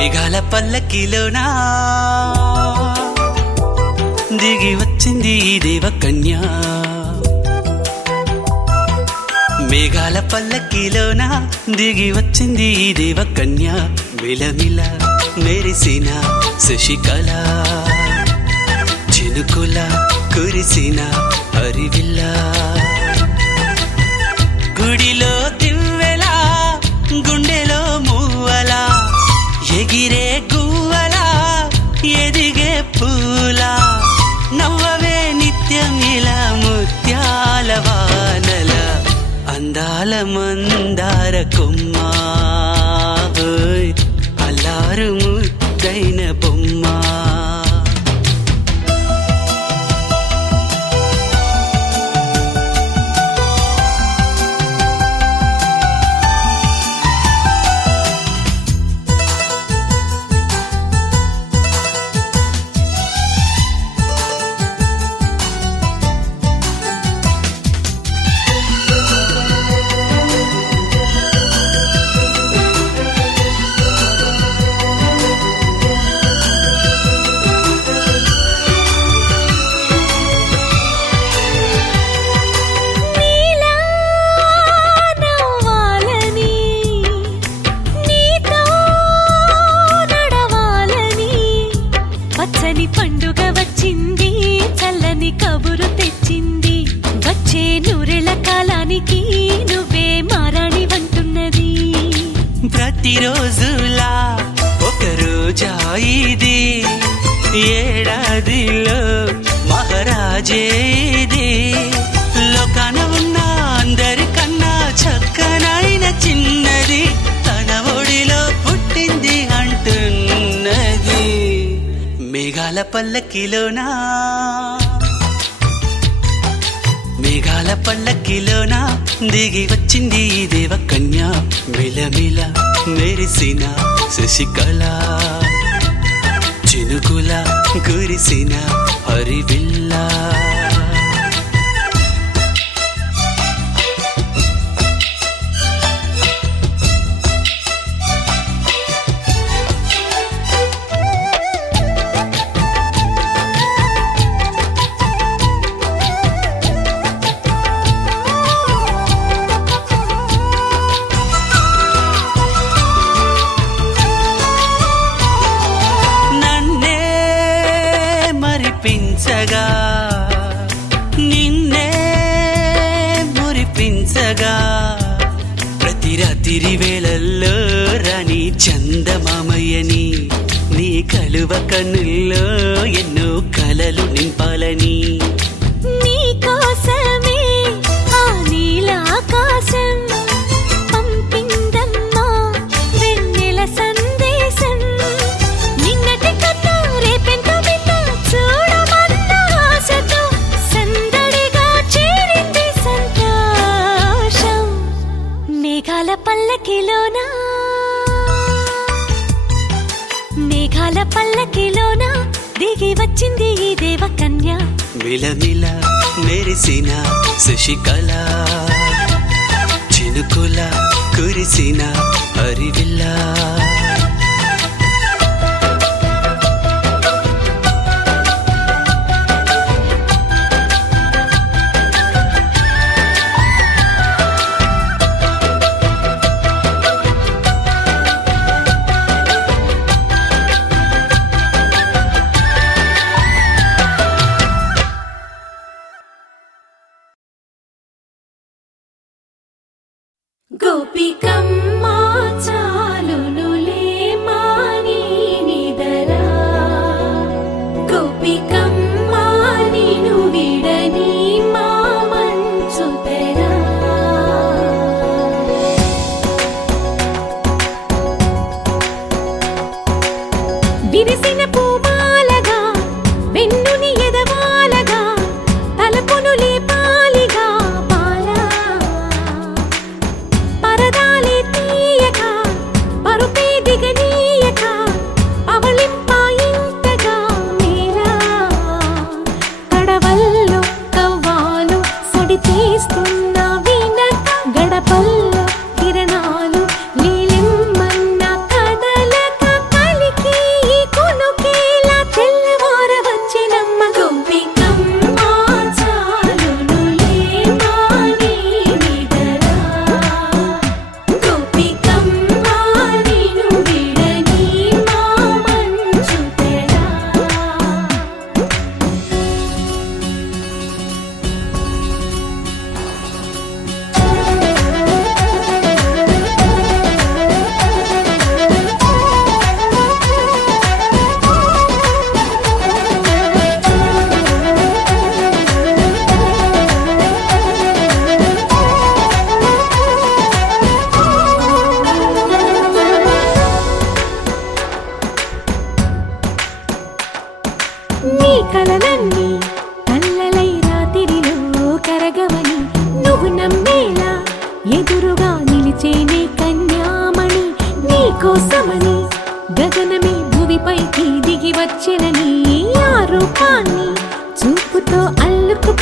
మేఘాల పల్లకిలోనా దిగి వచ్చింది ఈ దేవకన్య. మేఘాల పల్లకిలోనా దిగి వచ్చింది ఈ దేవకన్య. మిలమిల మెరిసిన శశికళ, చినుకుల కురిసిన హరివిల్ల, గుడిలో దివ్వెలా గుండెలో మూవలా, ఎగిరే గువ్వలా ఎదిగే పూలా, నవ్వవే నిత్యం ఇలా ముత్యాల వానల, అందాల మందార కొమ్మ, అల్లారు ముద్దైన బొమ్మ. పండుగ వచ్చింది, చల్లని కబురు తెచ్చింది, వచ్చే నూరెళ్ళ కాలానికి నువ్వే మారాణి వంటున్నది. ప్రతిరోజులా ఒక రోజా ఇది, ఏడాదిలో మహారాజే ఇది, లోకాన ఉన్న అందరికన్నా చక్కనైన చిన్నది, తన ఒడిలో పుట్టింది అంటున్నది. మేఘాల పల్లకిలోనా, మేఘాల పల్లకిలోనా దిగి వచ్చింది ఈ దేవకన్య. మిలమిల మెరిసిన శశికళ, చినుకుల కురిసిన హరివిల్ల. పించగా నిన్నే మురిపించగా, ప్రతి రాత్రి వేళల్లో రాణి చందమామయ్యని, నీ కలువ కన్నుల్లో ఎన్నో కలలు నింపాలని. నీ కోసమే ఆ నీలాకాశం పంపిందమ్మా వెన్నెల సందేశం, నిన్నటి కథ రేపెంతో వింత చూడమన్న ఆశతో సందడిగా చేరింది సంతోషం. మేఘాల పల్లకిలోనా, మేఘాల పల్లకిలోనా దిగి వచ్చింది ఈ దేవకన్య. మిలమిల మెరిసిన శశికళ, చినుకుల కురిసిన హరివిల్ల. గోపికమ్మ చాలునులే మాని నిదరా, గోపికమ్మ నిను విడని మా మంచు తెరా. విరిసిన పూమాలగా వెన్నుని ఎదవాలగా, తలపును లేపాలిగా పాలా, పరదాలి తీయగా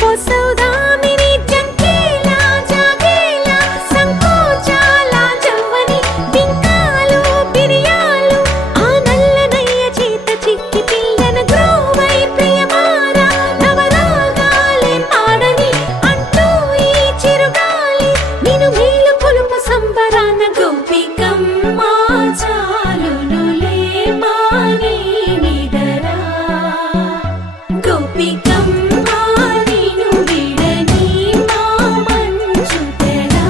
ఓ సౌదామిని జంకేలా జాగేలా సంకోచాల జవ్వని బింకాలు బిరియాలు ఆ నల్లనయ్య చేత చిక్కి పిల్లన గ్రోవై ప్రియమారా నవరాగాలే పాడని అంటూ ఈ చిరుగాలి నిన్ను మేలు కొలుపు సంబరాన గోపికమ్మ చాలునులే మాని నిదరా గోపికమ్మ నిన్ను విడని మా మంచు తెరా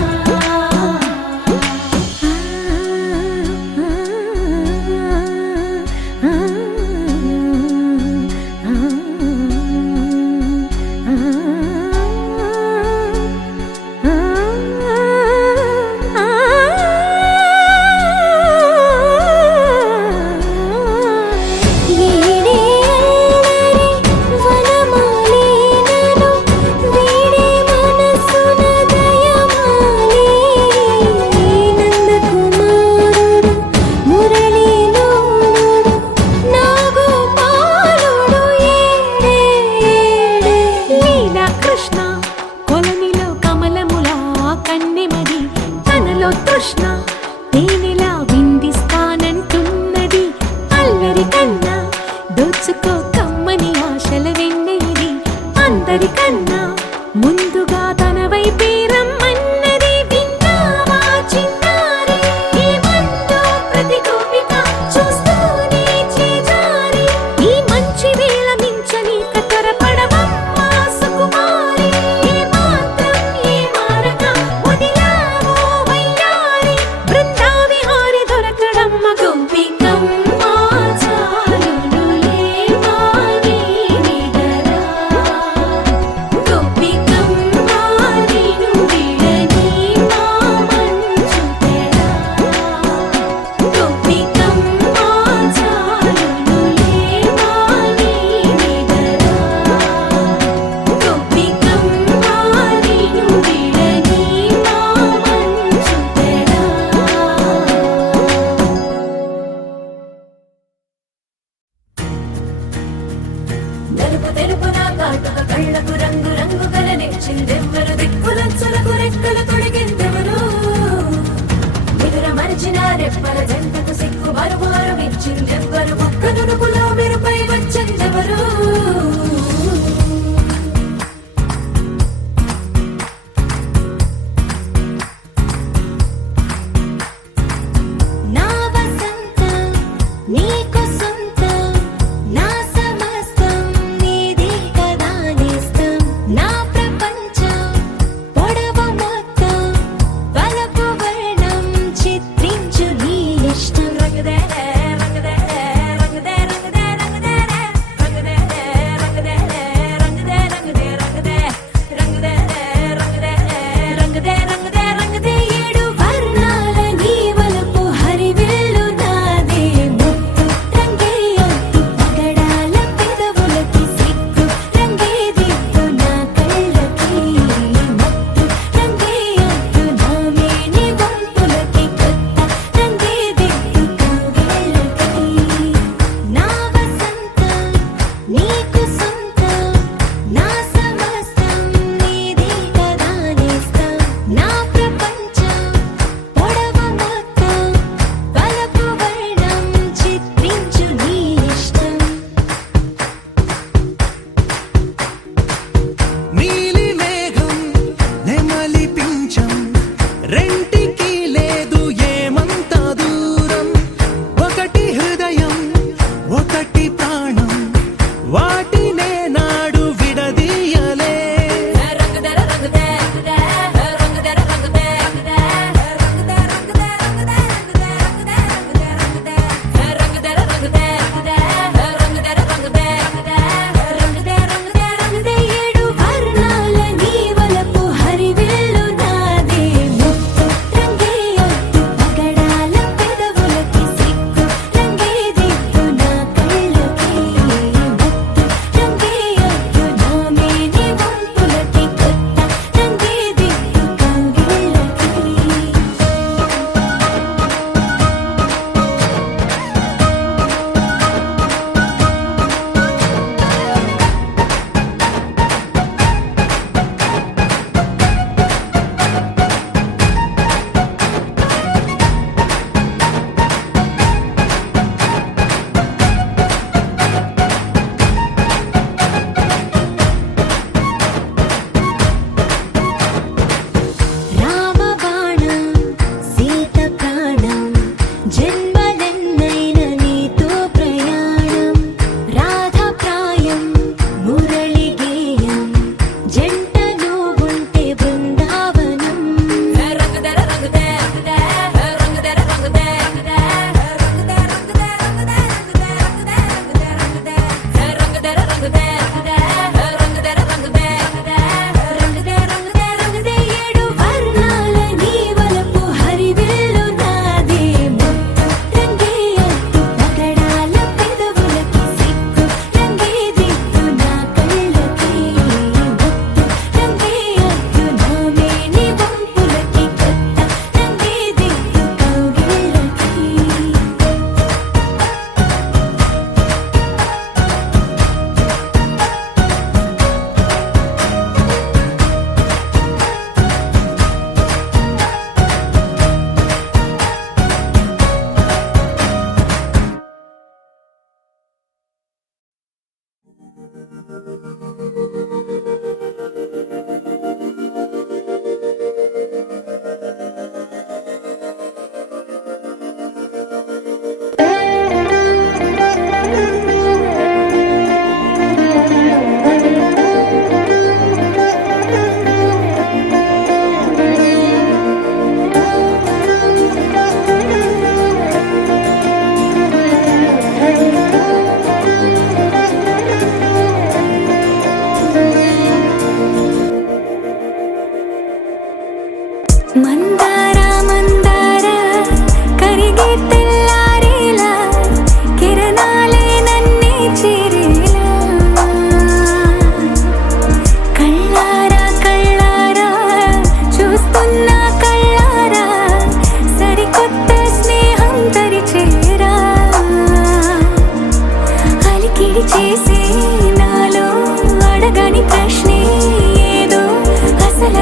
కృష్ణ కొలనిలో కమలములా కన్నెమది తనలో తృష్ణ తేనెలా విందిస్తానంటున్నది అల్లరి కన్నా దోచుకో కమ్మని ఆశల వెన్నెయిది అందరికన్నా ముందుగా తన వైపే రమ్మన్నది విన్నావా చిన్నారి ఏమందో ప్రతి గోపిక చూస్తూనే చేజారి ఈ మంచి వేళ మించని కతరపడవమ్మా సుకుమారి ఏ మాత్రం ఏ మారక వదిలావో వయ్యారి బృందావిహారి దొరకడమ్మ గోపికమ్మ చాలునులే మాని నిదరా గోపికమ్మ నిన్ను విడని మా మంచు తెరా గోపికమ్మ చాలునులే మాని నిదరా గోపికమ్మ నిన్ను విడని మా మంచు తెరా నలుపు తెలుపున కాటుక కళ్ళకు రంగు రంగు గలనిచ్చిందెవ్వరు దిక్కులచ్చులకు రెక్కలు తొడిగిందెవరు నిదుర మరిచిన రెప్పల జంటకు సిగ్గు మరుమారు ఇచ్చిందెవ్వరు ఒక్క నునుపులో మెరుపై వచ్చిందెవరు నా వసంతం నీకు సొంతం నా సమస్తం నీది కదా నేస్తం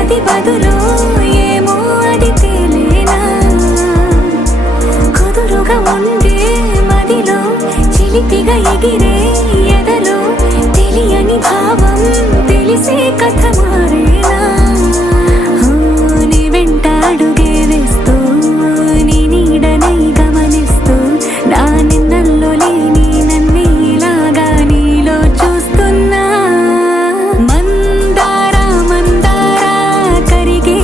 అది బదులు ఏమో అది తేలేనా కుదురుగా ఉండే మదిలో చిలిపిగా ఎగిరే ఎదలో తెలియని భావం తెలిసే కథ మారేనా నీ వెంట అడుగే వేస్తూ నీ నీడనై గమనిస్తూ నా నిన్నల్లో లేని నన్నే ఇలాగా నీలో చూస్తున్నా మందార మందార కరిగే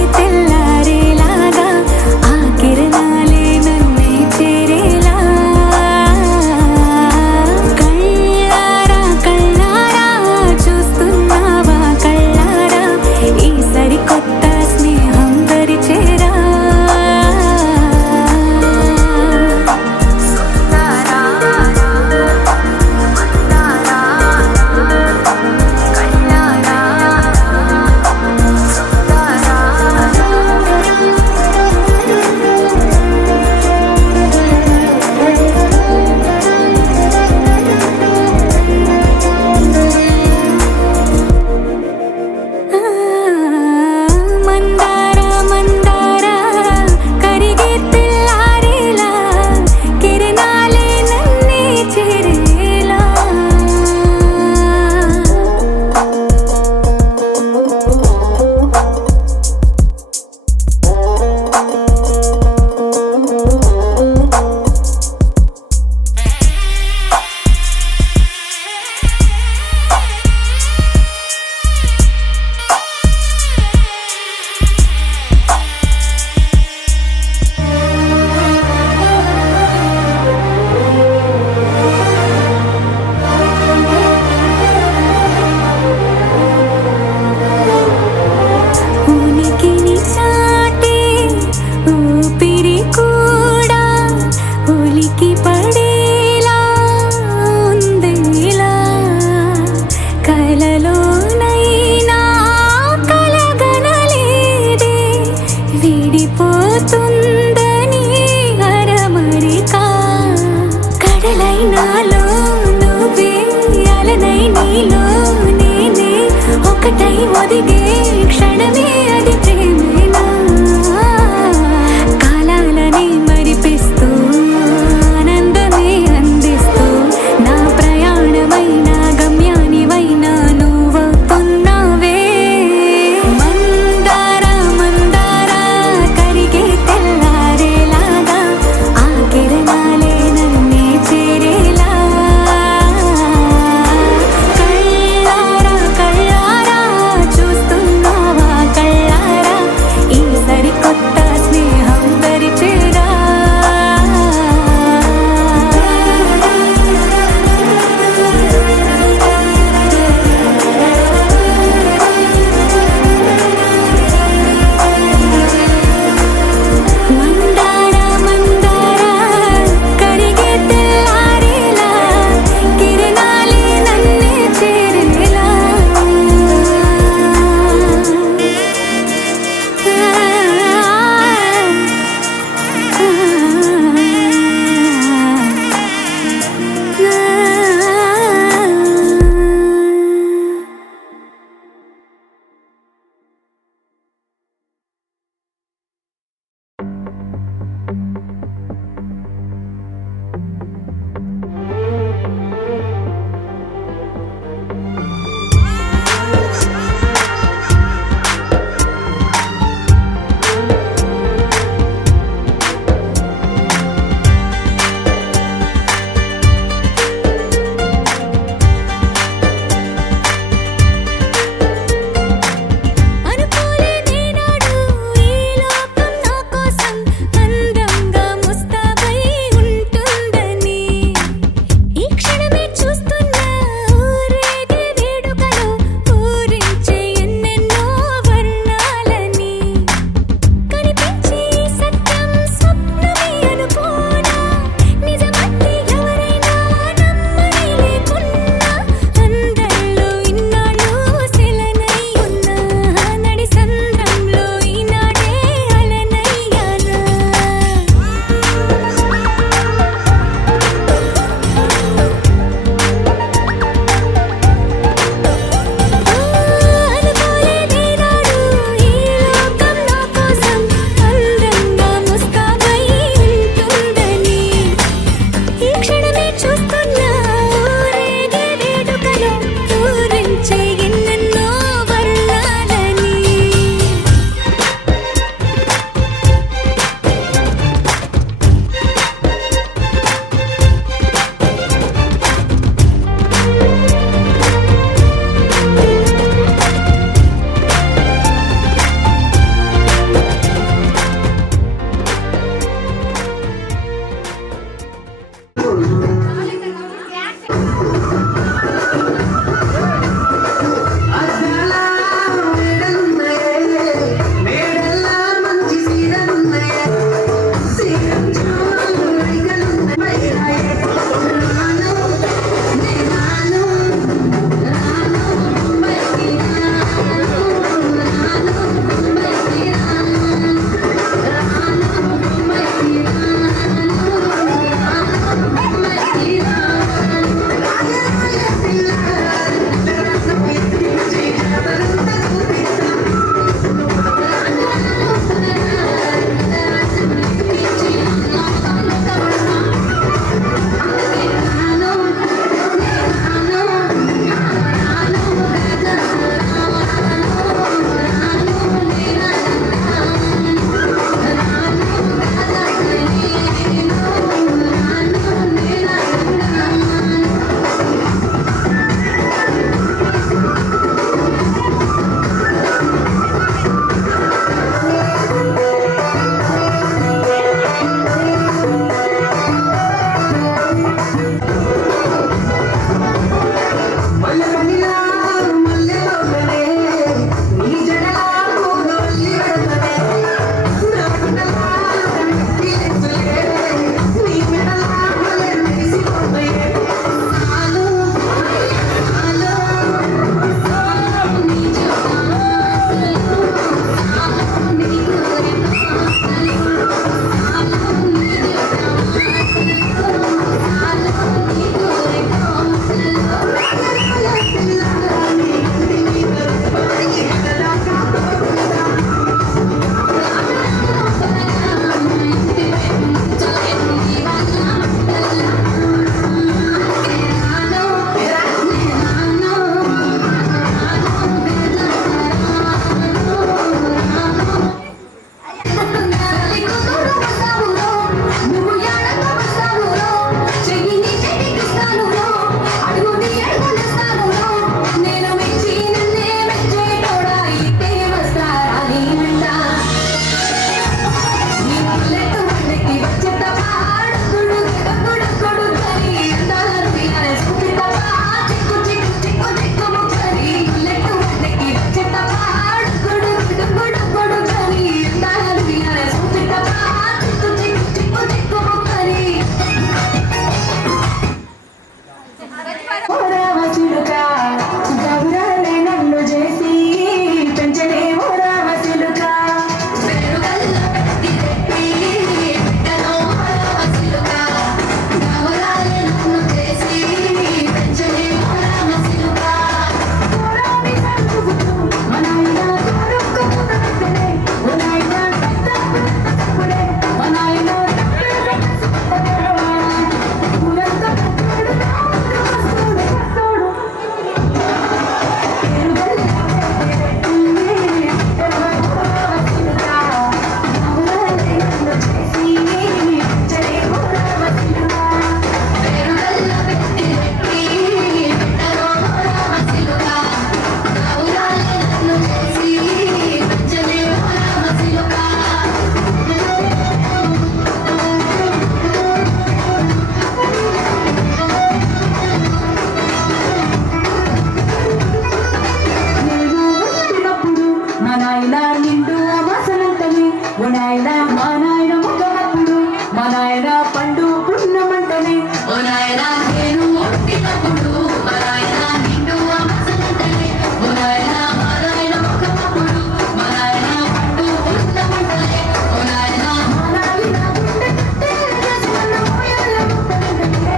నాయన మా నాయన ముఖమప్పుడు మా నాయన పండు పుణ్యమంటనే ఓ నాయనా నేను పుట్టినప్పుడు మా నాయనా నిండు అమసలంటలే ఓ నాయనా మా నాయన ముఖమప్పుడు మా నాయన పండు పుట్టమంటలే ఓ నాయనా మా నాయన గుండె కట్టే రసమన్న మోయాల ముట్టంటే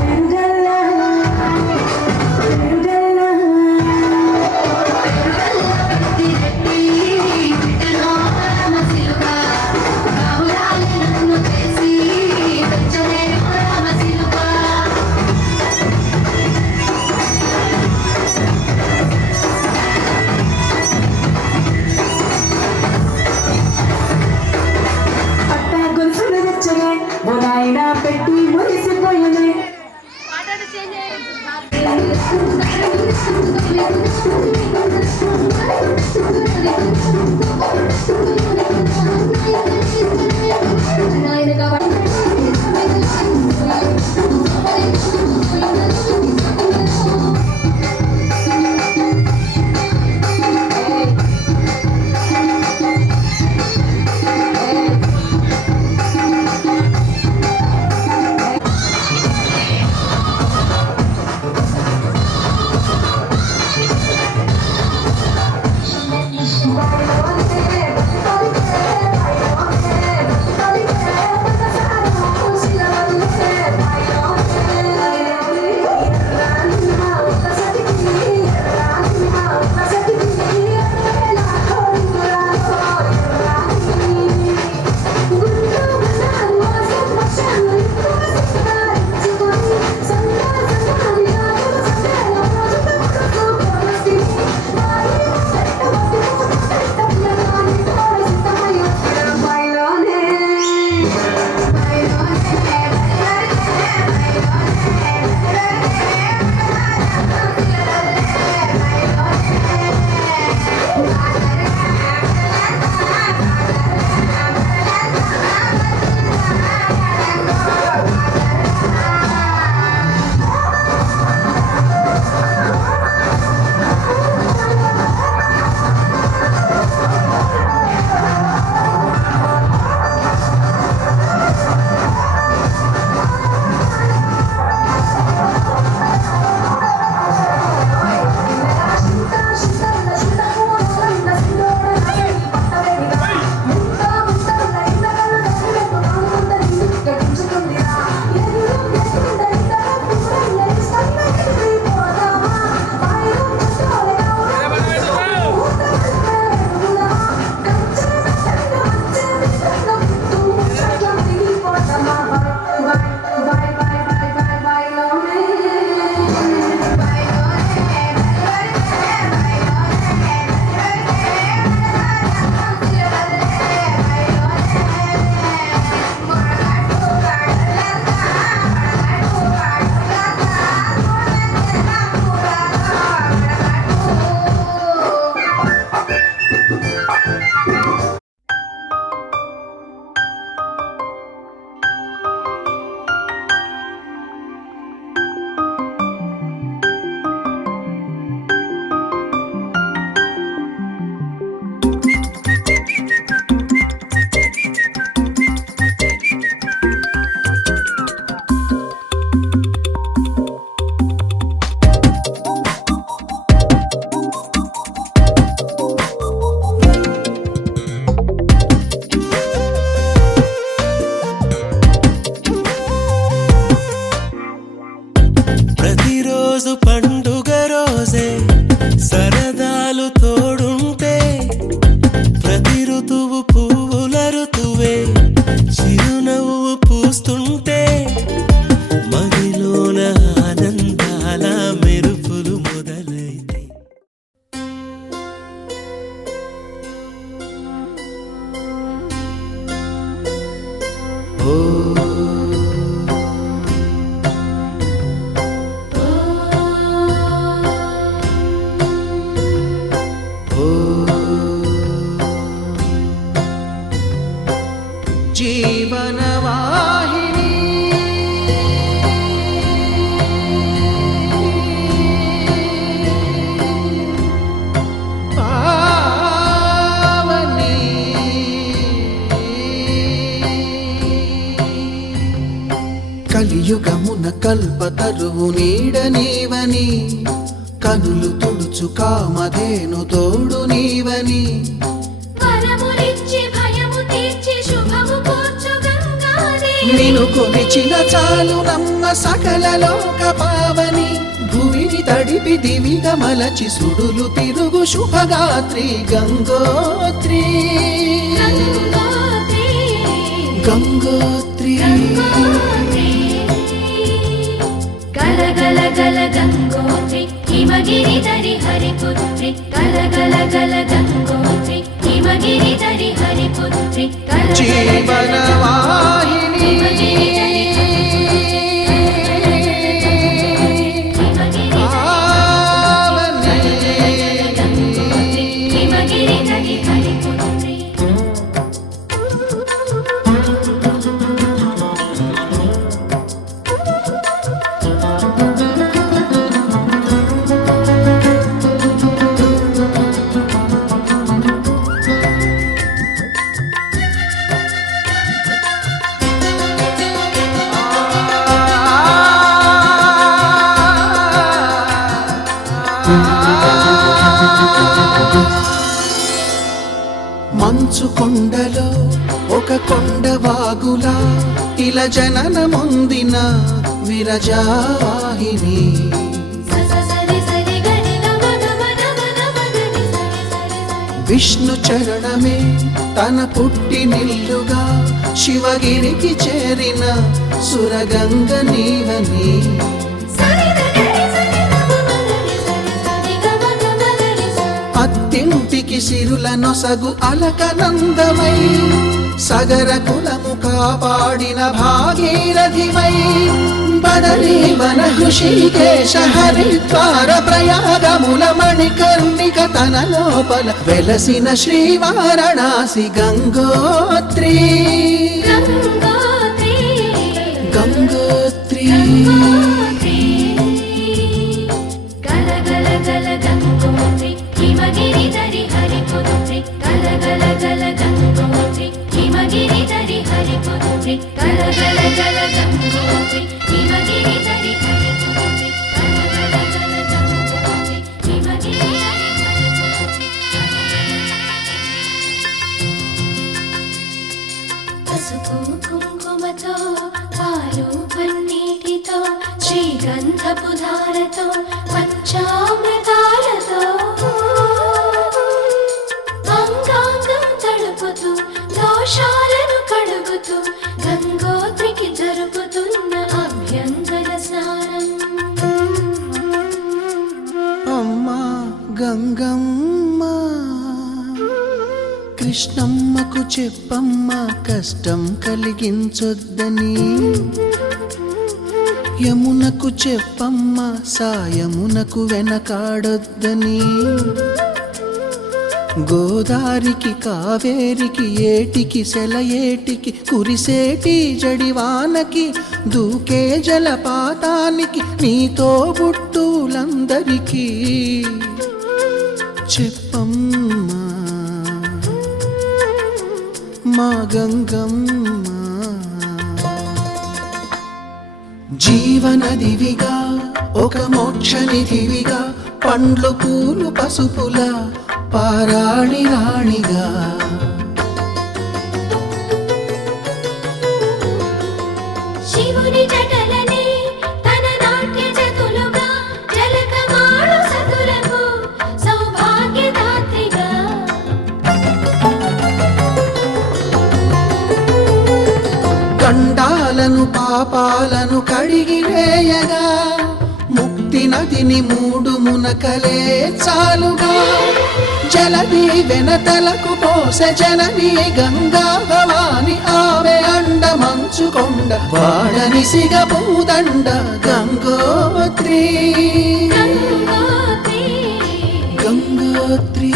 పెరుగల్ల పెట్టి బిడ్డలో రామసిలుక రాహులాలే నన్ను చేసి పెంచలే రామసిలుక పట్ట గొలుసులు తెచ్చనే ఓ నాయన పెట్టి మురిసిపోయనే నాయన కాబట్టి ప్రతిరోజు పండుగ రోజే సరదాలు తోడుంటే ప్రతి ఋతువు పువ్వుల ఋతువే చిరునవ్వు పూస్తుంటే మదిలోన ఆనందాల మెరుపులు మొదలైతే జీవనవాహిని పావని కల్పతరువు నీడ నీవని కనులు తుడుచు కామధేను తోడు నీవని వరములిచ్చి భయము తీర్చి శుభము కూర్చు గంగాదేవి నిన్ను కొలిచిన చాలు నమ్మ సకల లోక పావని భువిని తడిపి దివిగా మలచి సుడులు తిరుగు శుభగాత్రి గంగోత్రి గంగోత్రి గల గల గల గంగోత్రి హిమగిరిధరి హరిపుత్రి గల గల గల గంగోత్రి హిమగిరిధరి హరిపుత్రి జీవనవాహిని హిమగిరిధరి హరిపుత్రి మంచు కొండలో ఒక కొండ వాగులా ఇలా జననముందిన విరజావాహిని విష్ణు చరణమే తన పుట్టినిల్లుగా శివగిరికి చేరిన సురగంగ నీవని అత్తింటికి సిరుల నొసగు అలకనందమై సగర కులము కాపాడిన భాగీరథివై బదరీ వన హృషికేశ హరిద్వార ప్రయాగముల మణికర్ణిక తన లోపల వెలసిన శ్రీవారణాసి గంగోత్రి గంగోత్రి గల గల గల గంగోత్రి హిమగిరిధరి హరిపుత్రి గల గల గల గంగోత్రి హిమగిరిధరి హరిపుత్రి గల గల గల గంగోత్రి హిమగిరిధరి హరిపుత్రి గల గల గల గంగోత్రి హిమగిరిధరి హరిపుత్రి పసుపు కుంకుమతో పాలు పన్నీటితో శ్రీగంధపు ధారతో పంచామృతాలతో అంగాంగం తడుపుతూ దోషాలను కడుగుతూ గంగోత్రికి జరుపుతున్న అభ్యంగన స్నానం అమ్మా గంగమ్మ కృష్ణమ్మకు చెప్పమ్మ కష్టం కలిగించొద్దని యమునకు చెప్పమ్మ సాయమునకు వెనకాడొద్దని గోదారికి కావేరికి ఏటికి సెలయేటికి కురిసేటి జడివానకి దూకే జలపాతానికి నీతో బుట్టులందరికీ చెప్పమ్మా మా గంగమ్మ జీవనదివిగా ఒక మోక్షనిధివిగా పండ్లు పూలు పసుపుల పారాణి రాణిగా శివుని జటలనే తన నాట్య జతులుగా జలకమాడు సతులకు సౌభాగ్యదాత్రిగా గండాలను పాపాలను కడిగివేయగా ముక్తి నదిని మూడు మునకలే చాలుగా జలది వెనతలకు పోసె జనని గంగా భవాని ఆమె అండ మంచుకొండ వాడని సిగ పూదండ గంగోత్రి గంగోత్రి గంగోత్రి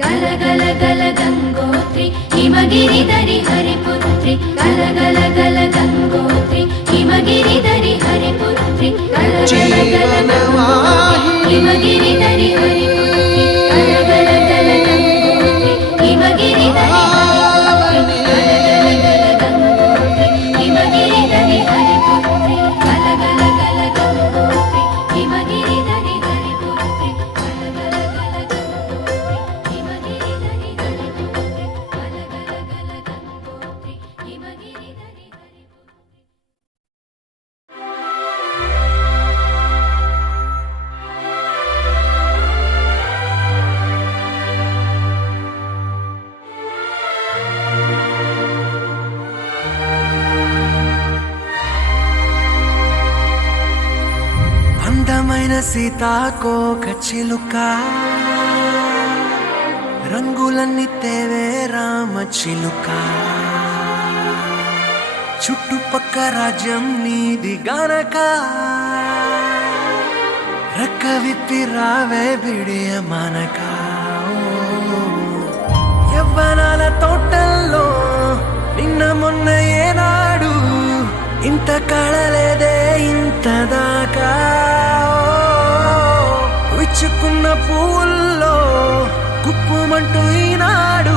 గల గల గల గంగోత్రి హిమగిరిధరి హరిపుత్రి గల గల గల గంగోత్రి హిమగిరిధరి హరిపుత్రి గల గల గల గంగోత్రి హిమగిరిధరి హరిపుత్రి గల గల గల గంగోత్రి హిమగిరిధరి హరిపుత్రి గల గల గల గంగోత్రి హిమగిరిధరి సీతాకోక చిలుక రంగులన్నీ తేవే రామ చిలుక చుట్టుపక్క రాజ్యం నీది గనక రెక్క విప్పి రావే బిడియ మనక యవ్వనాల తోటల్లో నిన్న మొన్న ఏనాడు ఇంత కళలేదే ఇంత దాకా విచ్చుకున్న పువ్వుల్లో కుప్పుమంటూ ఈనాడు